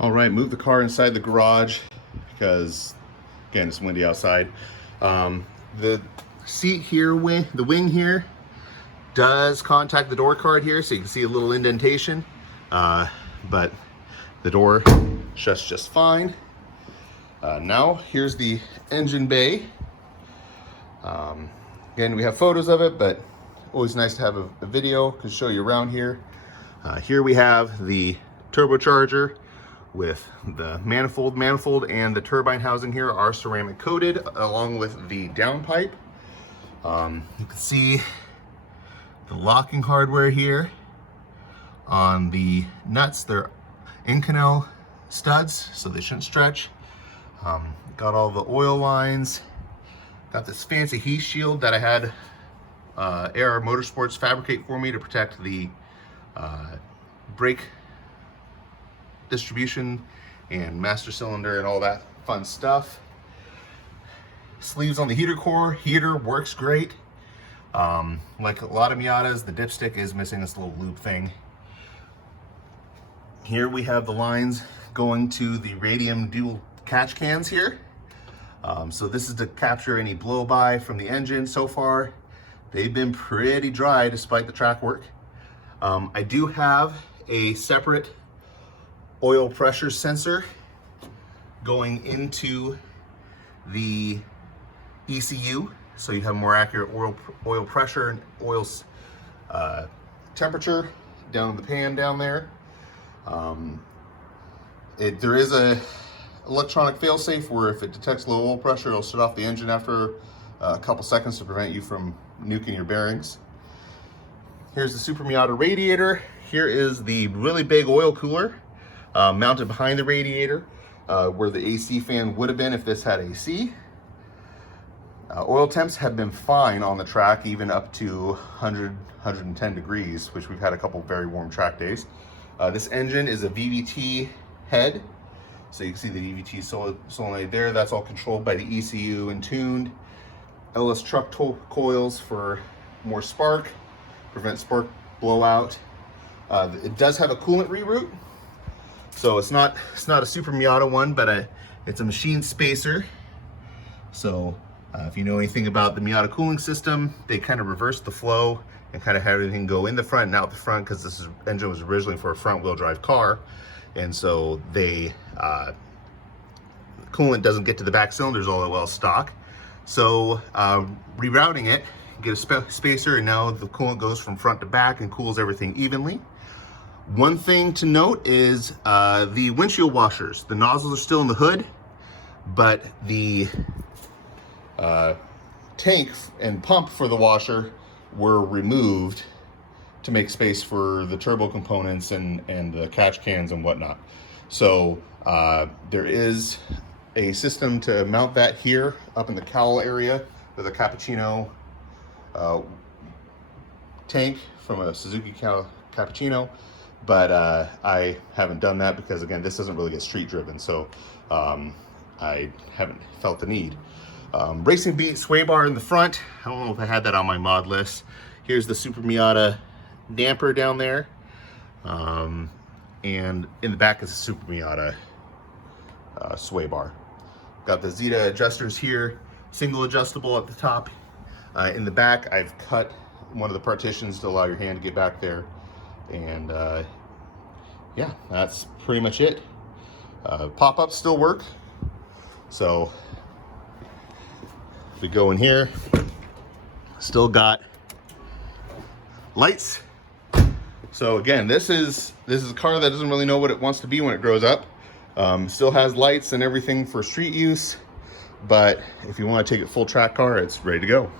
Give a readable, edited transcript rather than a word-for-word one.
All right, move the car inside the garage because, again, it's windy outside. The seat here, the wing here, does contact the door card here, so you can see a little indentation, but the door shuts just fine. Now, here's the engine bay. Again, we have photos of it, but always nice to have a video to show you around here. Here we have the turbocharger with the manifold and the turbine housing here are ceramic coated along with the downpipe. You can see the locking hardware here on the nuts. They're Inconel studs, so they shouldn't stretch. Got all the oil lines. Got this fancy heat shield that I had AR Motorsports fabricate for me to protect the brake distribution and master cylinder and all that fun stuff. Sleeves on the heater core. Heater works great. Like a lot of Miatas, the dipstick is missing this little loop thing. Here we have the lines going to the Radium dual catch cans here. So this is to capture any blow-by from the engine. So far, they've been pretty dry despite the track work. I do have a separate oil pressure sensor going into the ECU, so you have more accurate oil pressure and oil temperature down in the pan down there. There is a electronic failsafe where if it detects low oil pressure, it'll shut off the engine after a couple seconds to prevent you from nuking your bearings. Here's the Super Miata radiator. Here is the really big oil cooler mounted behind the radiator where the AC fan would have been if this had AC. Oil temps have been fine on the track, even up to 100, 110 degrees, which we've had a couple very warm track days. This engine is a VVT head. So you can see the VVT solenoid there. That's all controlled by the ECU and tuned. LS truck coils for more spark, prevent spark blowout. It does have a coolant reroute. So it's not a Super Miata one, but it's a machine spacer. So if you know anything about the Miata cooling system, they kind of reverse the flow and kind of have everything go in the front and out the front, because this engine was originally for a front wheel drive car. And so coolant doesn't get to the back cylinders all that well stock. So rerouting it, get a spacer, and now the coolant goes from front to back and cools everything evenly. One thing to note is the windshield washers. The nozzles are still in the hood, but the tank and pump for the washer were removed to make space for the turbo components and the catch cans and whatnot. So there is a system to mount that here up in the cowl area with a Cappuccino tank from a Suzuki Cappuccino, but I haven't done that because, again, this doesn't really get street driven, so I haven't felt the need. Racing Beat sway bar in the front. I don't know if I had that on my mod list. Here's the Super Miata damper down there, and in the back is a Super Miata sway bar. Got the Zeta adjusters here, single adjustable at the top. In the back, I've cut one of the partitions to allow your hand to get back there, and yeah, that's pretty much it. Pop-ups still work, so if we go in here, still got lights. So again, this is a car that doesn't really know what it wants to be when it grows up. Still has lights and everything for street use, but if you want to take it full track car, it's ready to go.